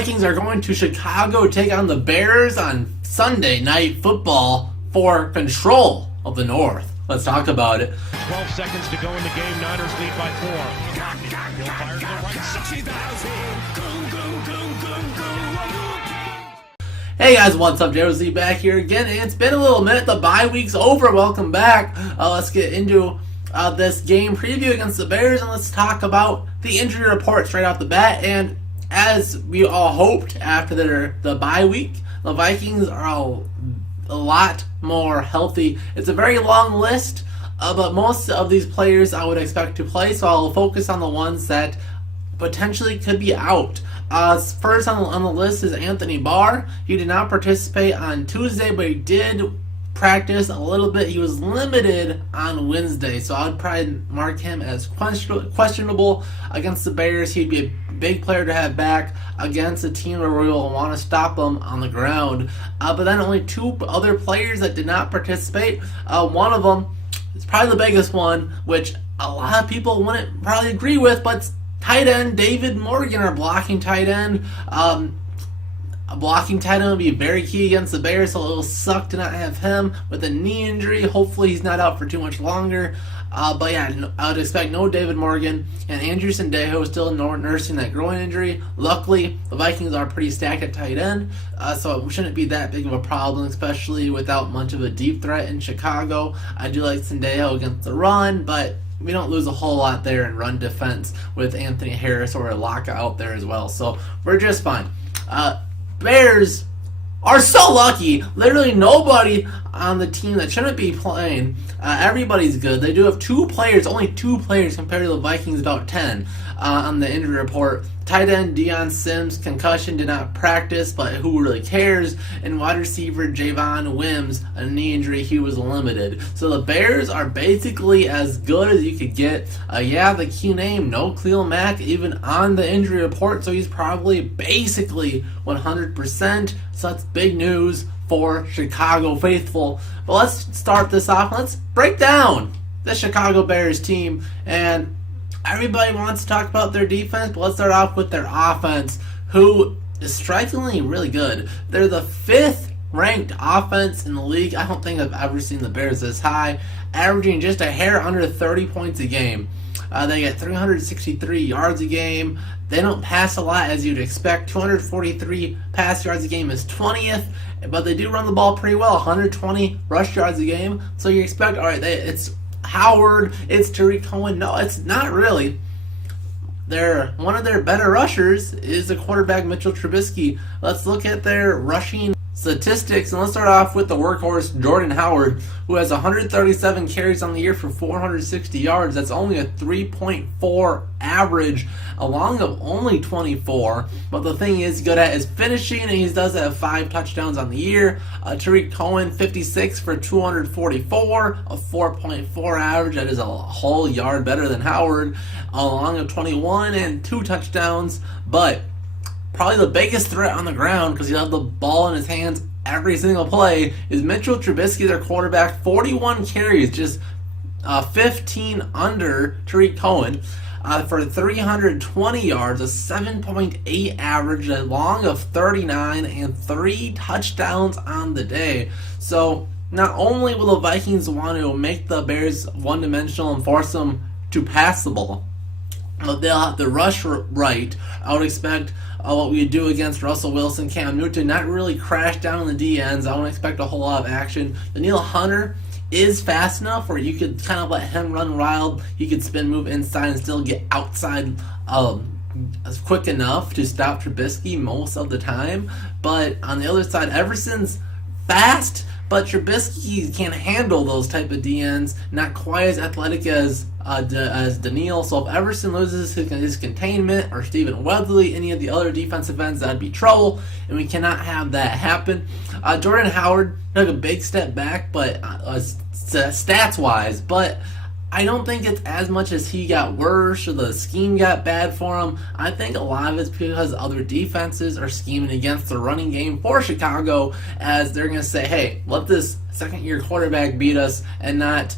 Vikings are going to Chicago to take on the Bears on Sunday Night Football for control of the North. Let's talk about it. 12 seconds to go in the game. Niners lead by 4. He'll fire to the right side. Hey guys, what's up? JoZ back here again. It's been a little minute. The bye week's over. Welcome back. Let's get into this game preview against the Bears, and let's talk about the injury report straight off the bat. And as we all hoped after the bye week, the Vikings are a lot more healthy. It's a very long list, but most of these players I would expect to play, so I'll focus on the ones that potentially could be out. First on the list is Anthony Barr. He did not participate on Tuesday, but he did practice a little bit. He was limited on Wednesday, so I would probably mark him as questionable against the Bears. He'd be a big player to have back against a team where we will want to stop him on the ground. But then only two other players that did not participate. One of them is probably the biggest one, which a lot of people wouldn't probably agree with, but tight end David Morgan, our blocking tight end. A blocking tight end will be very key against the Bears, so it'll suck to not have him with a knee injury. Hopefully he's not out for too much longer. But yeah, I would expect no David Morgan, and Andrew Sendejo is still nursing that groin injury. Luckily, the Vikings are pretty stacked at tight end, so it shouldn't be that big of a problem, especially without much of a deep threat in Chicago. I do like Sendejo against the run, but we don't lose a whole lot there in run defense with Anthony Harris or a lockout out there as well, so we're just fine. Bears are so lucky. Literally nobody on the team that shouldn't be playing. Everybody's good. They do have only two players compared to the Vikings, about 10 on the injury report. Tight end Deion Sims, concussion, did not practice, but who really cares? And wide receiver Javon Wims, a knee injury, he was limited. So the Bears are basically as good as you could get. The key name, no Khalil Mack, even on the injury report, so he's probably basically 100%. So that's big news for Chicago faithful. But let's start this off. Let's break down the Chicago Bears team. And everybody wants to talk about their defense, but let's start off with their offense, who is strikingly really good. They're the 5th ranked offense in the league. I don't think I've ever seen the Bears this high, averaging just a hair under 30 points a game. They get 363 yards a game. They don't pass a lot, as you'd expect. 243 pass yards a game is 20th, but they do run the ball pretty well. 120 rush yards a game. So you expect, all right, it's Howard, it's Tariq Cohen. No, it's not really. One of their better rushers is the quarterback Mitchell Trubisky. Let's look at their rushing statistics, and let's start off with the workhorse Jordan Howard, who has 137 carries on the year for 460 yards. That's only a 3.4 average, along of only 24. But the thing is good at is finishing, and he does have 5 touchdowns on the year. Tariq Cohen, 56 for 244, a 4.4 average. That is a whole yard better than Howard, along of 21 and 2 touchdowns. But probably the biggest threat on the ground, because he'll have the ball in his hands every single play, is Mitchell Trubisky, their quarterback. 41 carries, just 15 under Tariq Cohen, for 320 yards, a 7.8 average, a long of 39, and 3 touchdowns on the day. So not only will the Vikings want to make the Bears one-dimensional and force them to pass the ball, but they'll have to rush right. I would expect what we do against Russell Wilson, Cam Newton, not really crash down in the D ends. I don't expect a whole lot of action. Danielle Hunter is fast enough where you could kind of let him run wild. He could spin move inside and still get outside quick enough to stop Trubisky most of the time. But on the other side, Everson's fast, but Trubisky can't handle those type of DNs, not quite as athletic as Daniil. So if Everson loses his containment, or Stephen Weatherly, any of the other defensive ends, that'd be trouble, and we cannot have that happen. Jordan Howard took a big step back, but stats-wise, but I don't think it's as much as he got worse or the scheme got bad for him. I think a lot of it's because other defenses are scheming against the running game for Chicago, as they're going to say, hey, let this second-year quarterback beat us and not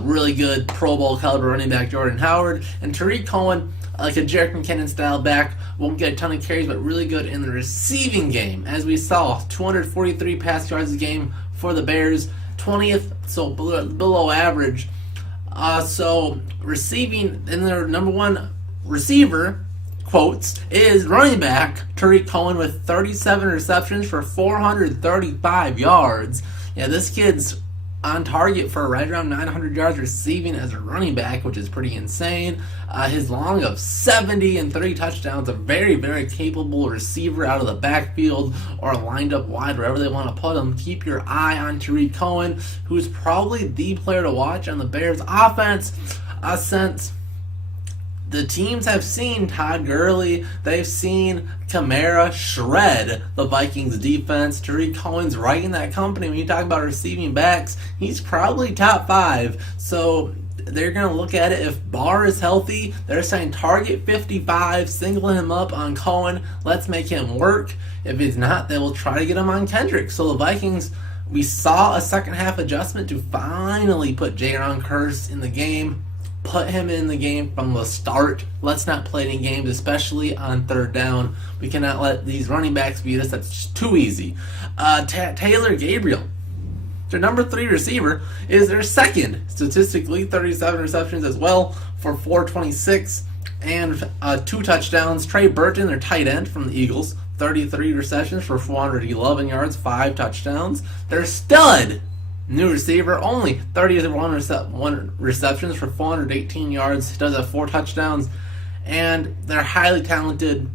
really good Pro Bowl caliber running back Jordan Howard. And Tariq Cohen, like a Jerick McKinnon style back, won't get a ton of carries, but really good in the receiving game. As we saw, 243 pass yards a game for the Bears, 20th, so below average. So receiving, and their number one receiver, quotes, is running back Tariq Cohen with 37 receptions for 435 yards. Yeah, this kid's on target for right around 900 yards receiving as a running back, which is pretty insane. His long of 70 and 3 touchdowns, a very, very capable receiver out of the backfield or lined up wide, wherever they want to put him. Keep your eye on Tariq Cohen, who's probably the player to watch on the Bears offense, since the teams have seen Todd Gurley, they've seen Kamara shred the Vikings defense. Tariq Cohen's right in that company. When you talk about receiving backs, he's probably top 5. So they're going to look at it. If Barr is healthy, they're saying target 55, single him up on Cohen. Let's make him work. If he's not, they will try to get him on Kendrick. So the Vikings, we saw a second half adjustment to finally put Jaron Kearse in the game. Put him in the game from the start. Let's not play any games, especially on third down. We cannot let these running backs beat us. That's just too easy. Taylor Gabriel, their number 3 receiver, is their second statistically, 37 receptions as well for 426 and 2 touchdowns. Trey Burton, their tight end from the Eagles, 33 receptions for 411 yards, 5 touchdowns. Their stud new receiver, only 31 receptions for 418 yards, does have 4 touchdowns, and they're highly talented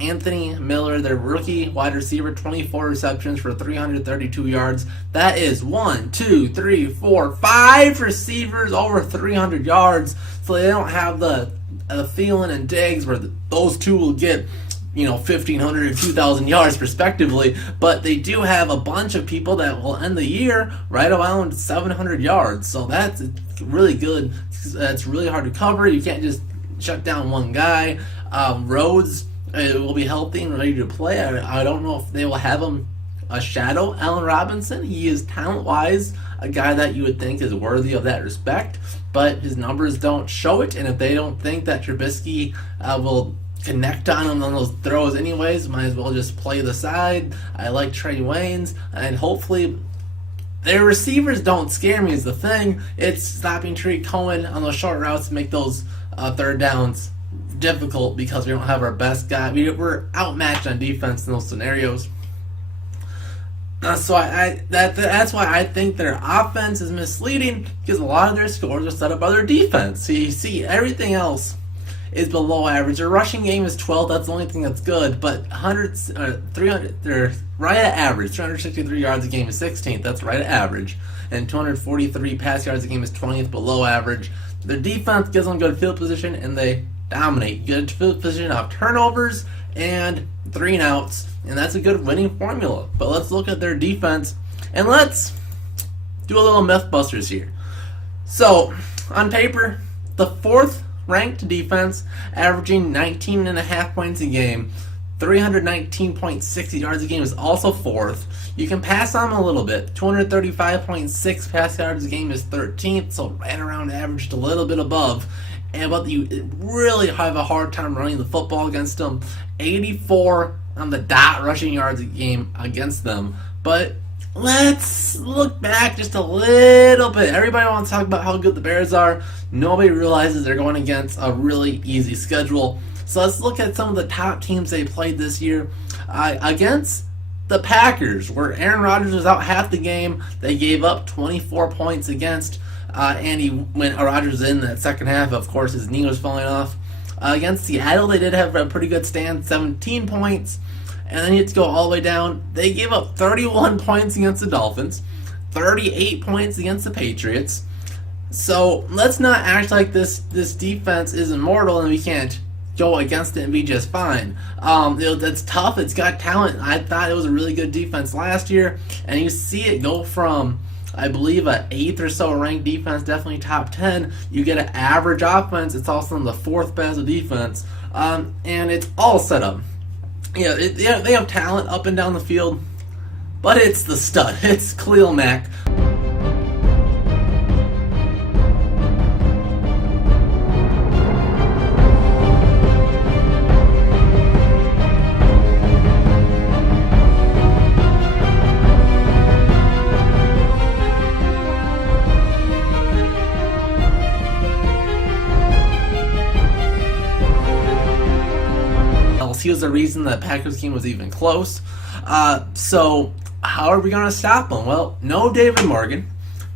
Anthony Miller, their rookie wide receiver, 24 receptions for 332 yards. That is 1, 2, 3, 4, 5 receivers over 300 yards, so they don't have the Thielen and Diggs where those two will get 1,500 and 2,000 yards respectively, but they do have a bunch of people that will end the year right around 700 yards, so that's really good. That's really hard to cover. You can't just shut down one guy. Rhodes will be healthy and ready to play. I don't know if they will have him shadow Allen Robinson. He is talent-wise a guy that you would think is worthy of that respect, but his numbers don't show it, and if they don't think that Trubisky will connect on him on those throws anyways, might as well just play the side. I like Trey Waynes, and hopefully their receivers don't scare me is the thing. It's stopping Tariq Cohen on those short routes to make those third downs difficult because we don't have our best guy. We're outmatched on defense in those scenarios. So that's why I think their offense is misleading, because a lot of their scores are set up by their defense. So you see everything else is below average. Their rushing game is 12. That's the only thing that's good. But 300, they're right at average. 363 yards a game is 16th. That's right at average. And 243 pass yards a game is 20th, below average. Their defense gives them good field position, and they dominate. Good field position off turnovers and 3 and outs, and that's a good winning formula. But let's look at their defense, and let's do a little Mythbusters here. So, on paper, the 4th ranked defense, averaging 19.5 points a game, 319.6 yards a game, is also 4th. You can pass on them a little bit. 235.6 pass yards a game is 13th, so right around average, a little bit above. But you really have a hard time running the football against them. 84 on the dot rushing yards a game against them. But let's look back just a little bit. Everybody wants to talk about how good the Bears are. Nobody realizes they're going against a really easy schedule. So let's look at some of the top teams they played this year. Against the Packers, where Aaron Rodgers was out half the game, they gave up 24 points against. And when Rodgers was in that second half, of course, his knee was falling off. Against Seattle, they did have a pretty good stand, 17 points. And then you have to go all the way down. They gave up 31 points against the Dolphins, 38 points against the Patriots. So let's not act like this defense is immortal and we can't go against it and be just fine. It's tough. It's got talent. I thought it was a really good defense last year, and you see it go from, I believe, an 8th or so ranked defense, definitely top 10. You get an average offense. It's also the 4th best of defense, and it's all set up. They have talent up and down the field, but it's the stud. It's Khalil Mack. reason that Packers game was even close. So how are we going to stop him? Well, no David Morgan.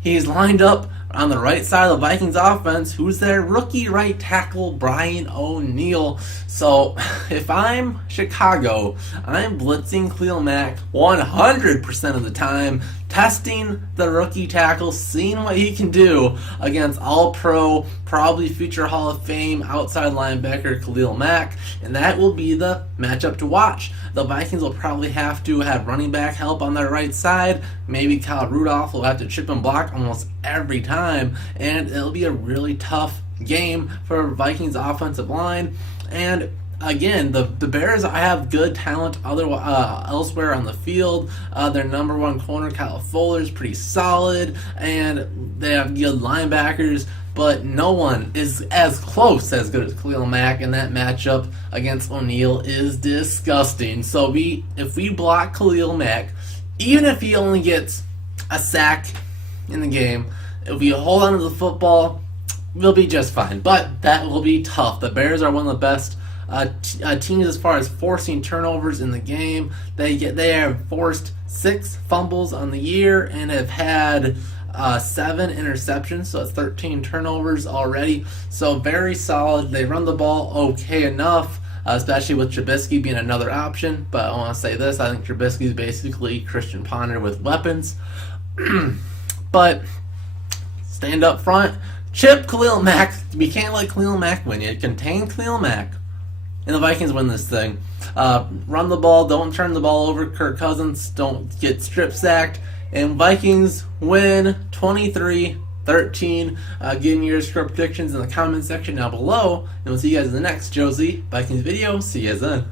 He's lined up on the right side of the Vikings offense. Who's their rookie right tackle, Brian O'Neill. So if I'm Chicago, I'm blitzing Khalil Mack 100% of the time, testing the rookie tackle, seeing what he can do against all-pro, probably future Hall of Fame outside linebacker Khalil Mack, and that will be the matchup to watch. The Vikings will probably have to have running back help on their right side. Maybe Kyle Rudolph will have to chip and block almost every time, and it'll be a really tough game for Vikings offensive line. And again, the Bears have good talent elsewhere on the field. Their number one corner, Kyle Fuller, is pretty solid, and they have good linebackers, but no one is as close as good as Khalil Mack, and that matchup against O'Neill is disgusting. So if we block Khalil Mack, even if he only gets a sack in the game, if we hold on to the football, we'll be just fine. But that will be tough. The Bears are one of the best teams as far as forcing turnovers in the game. They have forced 6 fumbles on the year and have had 7 interceptions, so it's 13 turnovers already. So very solid. They run the ball okay enough, especially with Trubisky being another option. But I want to say this: I think Trubisky is basically Christian Ponder with weapons. But stand up front, chip Khalil Mack. We can't let Khalil Mack win. You contain Khalil Mack, and the Vikings win this thing. Run the ball, don't turn the ball over Kirk Cousins, don't get strip sacked, and Vikings win 23-13. Give me your score predictions in the comment section down below, and we'll see you guys in the next Josie Vikings video. See you guys then.